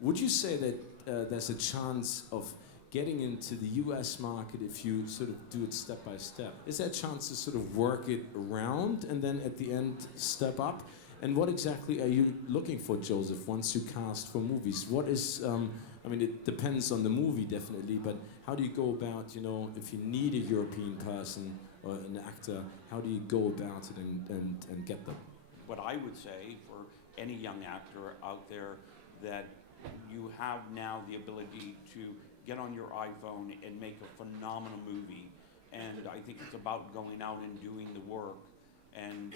Would you say that there's a chance of getting into the US market if you sort of do it step by step? Is there a chance to sort of work it around and then at the end step up? And what exactly are you looking for, Joseph, once you cast for movies? What is, I mean, it depends on the movie definitely, but how do you go about, you know, if you need a European person or an actor, how do you go about it and get them? What I would say for any young actor out there, that you have now the ability to get on your iPhone and make a phenomenal movie. And I think it's about going out and doing the work. And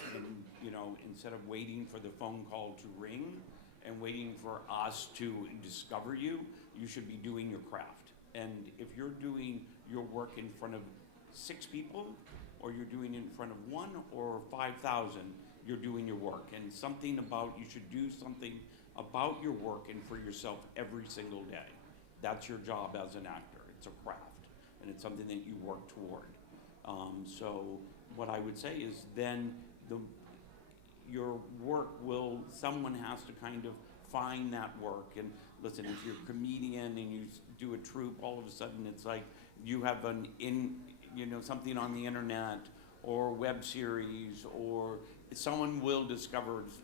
you know, instead of waiting for the phone call to ring and waiting for us to discover you, you should be doing your craft. And if you're doing your work in front of 6 people, or you're doing it in front of 1 or 5,000, you're doing your work. And something about, you should do something about your work and for yourself every single day. That's your job as an actor. It's a craft, and it's something that you work toward. So what I would say is then your work will, someone has to kind of find that work. And listen, if you're a comedian and you do a troupe, all of a sudden it's like you have something on the internet or web series, or someone will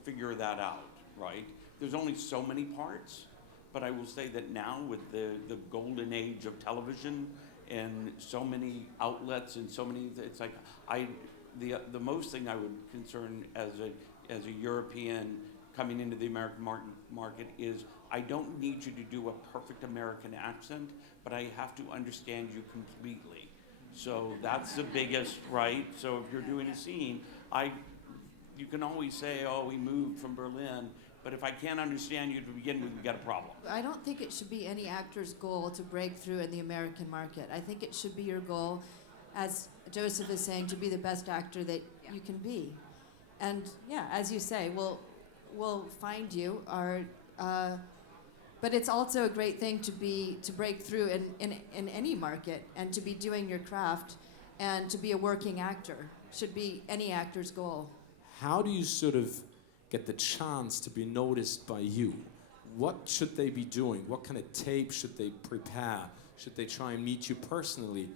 figure that out, right? There's only so many parts, but I will say that now with the golden age of television and so many outlets and so many, it's like the most thing I would concern as a European coming into the American market is I don't need you to do a perfect American accent, but I have to understand you completely. So that's the biggest, right? So if you're doing a scene, you can always say, oh, we moved from Berlin, but if I can't understand you to begin with, we've got a problem. I don't think it should be any actor's goal to break through in the American market. I think it should be your goal, as Joseph is saying, to be the best actor that you can be. And yeah, as you say, we'll find you. But it's also a great thing to break through in any market and to be doing your craft and to be a working actor. Should be any actor's goal. How do you sort of get the chance to be noticed by you? What should they be doing? What kind of tape should they prepare? Should they try and meet you personally?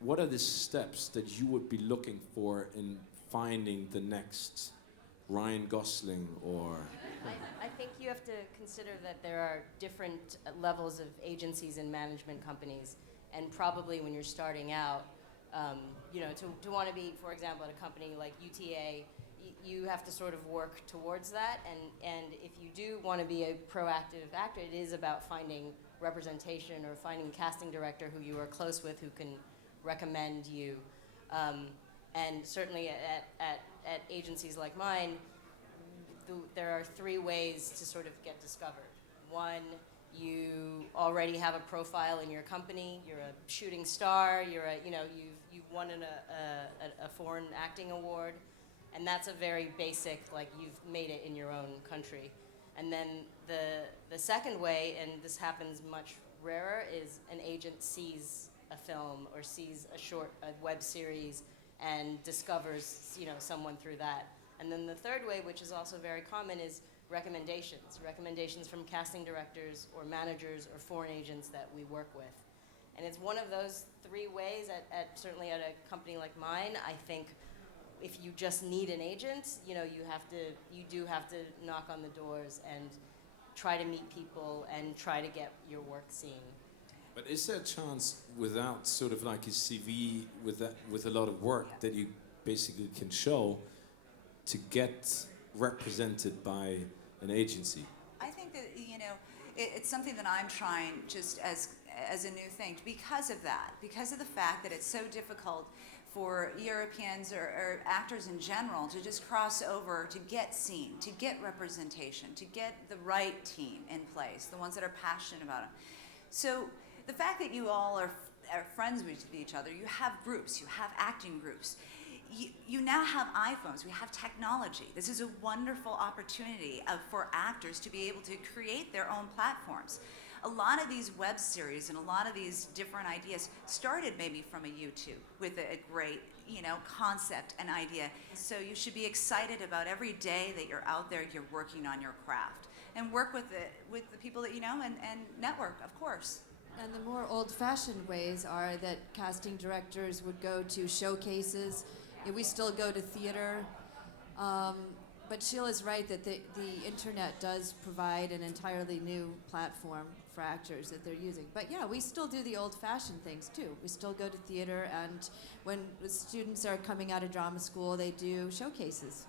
What are the steps that you would be looking for in finding the next Ryan Gosling or... I think you have to consider that there are different levels of agencies and management companies, and probably when you're starting out, to want to be, for example, at a company like UTA, you have to sort of work towards that, and if you do want to be a proactive actor, it is about finding representation or finding a casting director who you are close with who can recommend you. And certainly at agencies like mine, there are 3 ways to sort of get discovered. 1, you already have a profile in your company. You're a shooting star. You've won a foreign acting award, and that's a very basic, like you've made it in your own country. And then the second way, and this happens much rarer, is an agent sees a film or sees a web series and discovers someone through that. And then the third way, which is also very common, is recommendations from casting directors or managers or foreign agents that we work with. And it's one of those 3 ways, certainly at a company like mine. I think if you just need an agent, you do have to knock on the doors and try to meet people and try to get your work seen. But is there a chance, without sort of like a CV with a lot of work that you basically can show, to get represented by an agency? I think that it's something that I'm trying just as a new thing because of the fact that it's so difficult for Europeans or actors in general to just cross over, to get seen, to get representation, to get the right team in place, the ones that are passionate about it. So the fact that you all are friends with each other, you have groups, you have acting groups, you now have iPhones, we have technology. This is a wonderful opportunity for actors to be able to create their own platforms. A lot of these web series and a lot of these different ideas started maybe from a YouTube with a great concept and idea. So you should be excited about every day that you're out there, you're working on your craft. and work with the people that you know and network, of course. And the more old-fashioned ways are that casting directors would go to showcases. We still go to theater. But Sheila's right that the internet does provide an entirely new platform for actors that they're using. But yeah, we still do the old-fashioned things too. We still go to theater, and when the students are coming out of drama school, they do showcases.